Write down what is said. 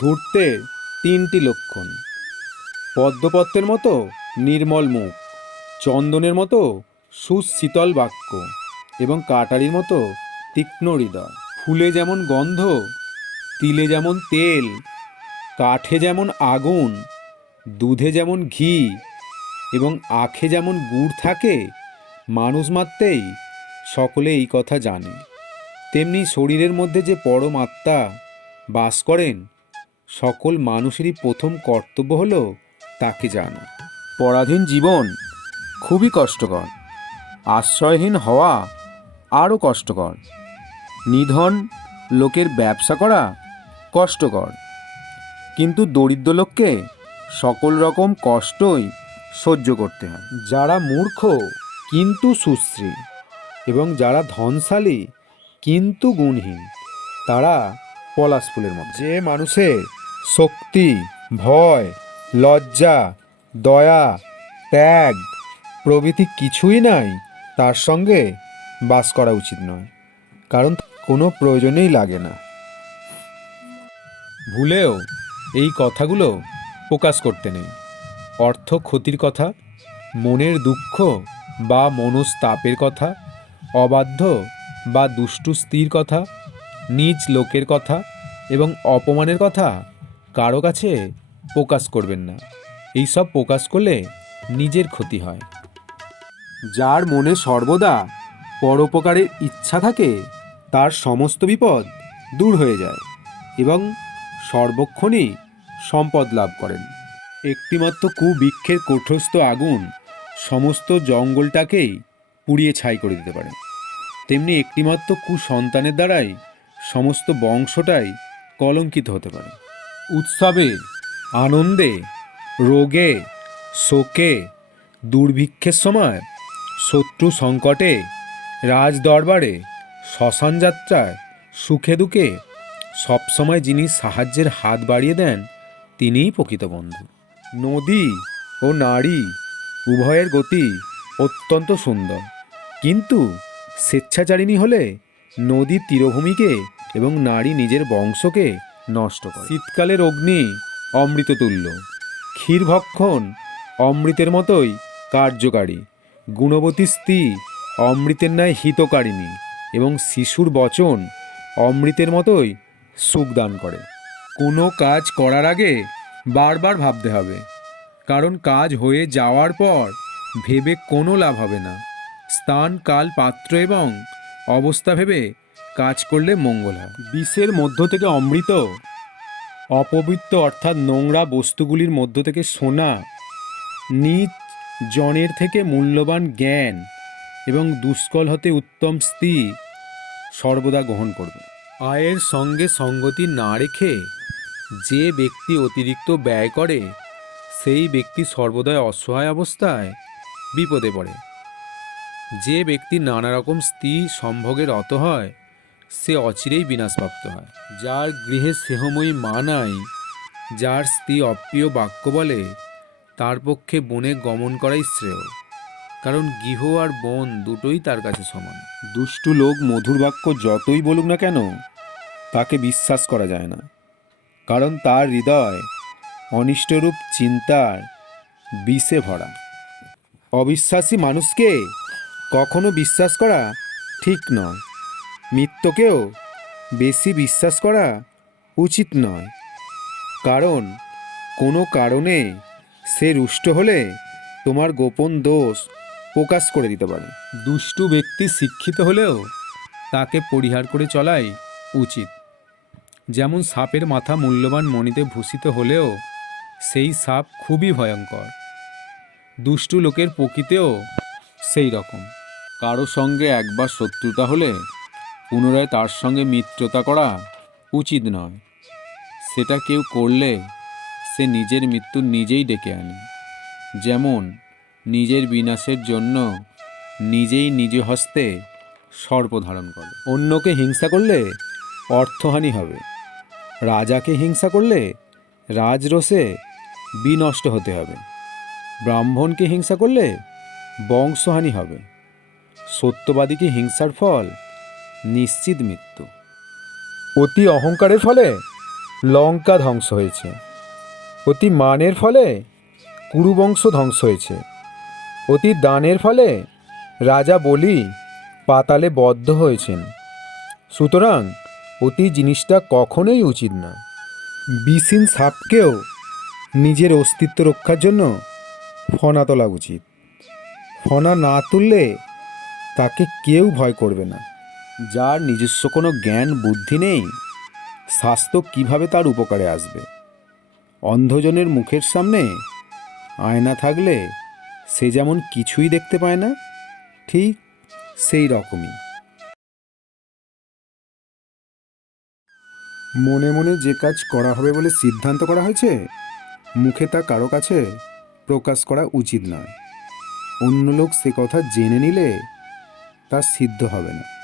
ধূর্তের তিনটি লক্ষণ। পদ্মপত্রের মতো নির্মল মুখ, চন্দনের মতো সুশীতল বাক্য এবং কাটারির মতো তীক্ষ্ণ হৃদয়। ফুলে যেমন গন্ধ, তিলে যেমন তেল, কাঠে যেমন আগুন, দুধে যেমন ঘি এবং আখে যেমন গুড় থাকে, মানুষ মাত্রেই সকলে এই কথা জানে। তেমনি শরীরের মধ্যে যে পরম আত্মা বাস করেন সকল মানুষেরই প্রথম কর্তব্য হলো তাকে জানা। পরাধীন জীবন খুবই কষ্টকর, আশ্রয়হীন হওয়া আরও কষ্টকর। নিধন লোকের ব্যবসা করা কষ্টকর। কিন্তু দরিদ্র লোককে সকল রকম কষ্টই সহ্য করতে হয়। যারা মূর্খ কিন্তু সুশ্রী এবং যারা ধনশালী কিন্তু গুণহীন, তারা পলাশ ফুলের মতো। যে মানুষের শক্তি, ভয়, লজ্জা, দয়া, ত্যাগ প্রভৃতি কিছুই নাই, তার সঙ্গে বাস করা উচিত নয়। কারণ কোনো প্রয়োজনেই লাগে না। ভুলেও এই কথাগুলো প্রকাশ করতে নেই। অর্থ ক্ষতির কথা, মনের দুঃখ বা মনস্তাপের কথা, অবাধ্য বা দুষ্টু স্ত্রীর কথা, নিজ লোকের কথা এবং অপমানের কথা কারও কাছে প্রকাশ করবেন না। এইসব প্রকাশ করলে নিজের ক্ষতি হয়। যার মনে সর্বদা পরোপকারের ইচ্ছা থাকে, তার সমস্ত বিপদ দূর হয়ে যায় এবং সর্বক্ষণই সম্পদ লাভ করেন। একটিমাত্র কুবৃক্ষের কঠোরস্থ আগুন সমস্ত জঙ্গলটাকেই পুড়িয়ে ছাই করে দিতে পারে। তেমনি একটিমাত্র কুসন্তানের দ্বারাই সমস্ত বংশটাই কলঙ্কিত হতে পারে। উৎসবে, আনন্দে, রোগে, শোকে, দুর্ভিক্ষের সময়, শত্রু সংকটে রাজ দরবারে শ্মশান যাত্রায়, সুখে দুঃখে সবসময় যিনি সাহায্যের হাত বাড়িয়ে দেন, তিনিই প্রকৃত বন্ধু। নদী ও নারী উভয়ের গতি অত্যন্ত সুন্দর। কিন্তু স্বেচ্ছাচারিণী হলে নদী তীরভূমিকে এবং নারী নিজের বংশকে নষ্ট করে। শীতকালের অগ্নি অমৃত তুল্য ক্ষীরভক্ষণ অমৃতের মতোই কার্যকারী। গুণবতী স্ত্রী অমৃতের ন্যায় হিতকারিণী এবং শিশুর বচন অমৃতের মতোই সুখ দান করে। কোনো কাজ করার আগে বারবার ভাবতে হবে, কারণ কাজ হয়ে যাওয়ার পর ভেবে কোনো লাভ হবে না। স্থান, কাল, পাত্র এবং অবস্থা ভেবে কাজ করলে মঙ্গল হয়। বিষের মধ্য থেকে অমৃত অপবিত্র অর্থাৎ নোংরা বস্তুগুলির মধ্য থেকে সোনা নিজ জনের থেকে মূল্যবান জ্ঞান এবং দুষ্কল হতে উত্তম স্ত্রী সর্বদা গ্রহণ করবে। আয়ের সঙ্গে সঙ্গতি না রেখে যে ব্যক্তি অতিরিক্ত ব্যয় করে সেই ব্যক্তি সর্বদাই অসহায় অবস্থায় বিপদে পড়ে। যে ব্যক্তি নানা রকম স্ত্রী সম্ভোগের রত হয় সে অচিরেই বিনাশপ্রাপ্ত হয়। যার গৃহে স্নেহময়ী মা নাই, যার স্ত্রী অপ্রিয় বাক্য বলে, তার পক্ষে বনে গমন করাই শ্রেয়। কারণ গৃহ আর বন দুটোই তার কাছে সমান। দুষ্টু লোক মধুর বাক্য যতই বলুক না কেন, তাকে বিশ্বাস করা যায় না। কারণ তার হৃদয় অনিষ্টরূপ, চিন্তার বিষে ভরা। অবিশ্বাসী মানুষকে কখনো বিশ্বাস করা ঠিক নয়। মিথ্যকেও বেশি বিশ্বাস করা উচিত নয়। কারণ কোনো কারণে সে রুষ্ট হলে তোমার গোপন দোষ প্রকাশ করে দিতে পারে। দুষ্টু ব্যক্তি শিক্ষিত হলেও তাকে পরিহার করে চলাই উচিত। যেমন সাপের মাথা মূল্যবান মণিতে ভূষিত হলেও সেই সাপ খুবই ভয়ঙ্কর। দুষ্টু লোকের প্রকৃতিও সেই রকম। কারও সঙ্গে একবার শত্রুতা হলে পুনরায় তার সঙ্গে মিত্রতা করা উচিত নয়। সেটা কেউ করলে সে নিজের মৃত্যু নিজেই ডেকে আনে। যেমন, নিজের বিনাশের জন্য নিজেই নিজ হস্তে সর্প ধারণ করে। অন্যকে হিংসা করলে অর্থহানি হবে। রাজাকে হিংসা করলে রাজরোষে বিনষ্ট হতে হবে। ব্রাহ্মণকে হিংসা করলে বংশহানি হবে। সত্যবাদীকে হিংসার ফল নিশ্চিত মৃত্যু। অতি অহংকারের ফলে লঙ্কা ধ্বংস হয়েছে। অতি মানের ফলে কুরুবংশ ধ্বংস হয়েছে। অতি দানের ফলে রাজা বলি পাতালে বদ্ধ হয়েছেন। সুতরাং অতি জিনিসটা কখনোই উচিত না। বিসিন সাপকেও নিজের অস্তিত্ব রক্ষার জন্য ফনা তোলা উচিত। ফনা না তুললে তাকে কেউ ভয় করবে না। যার নিজস্ব কোনো জ্ঞান, বুদ্ধি নেই, স্বাস্থ্য কীভাবে তার উপকারে আসবে? অন্ধজনের মুখের সামনে আয়না থাকলে সে যেমন কিছুই দেখতে পায় না, ঠিক সেই রকমই। মনে মনে যে কাজ করা হবে বলে সিদ্ধান্ত করা হয়েছে, মুখে তা কারও কাছে প্রকাশ করা উচিত নয়। অন্য লোক সে কথা জেনে নিলে তা সিদ্ধ হবে না।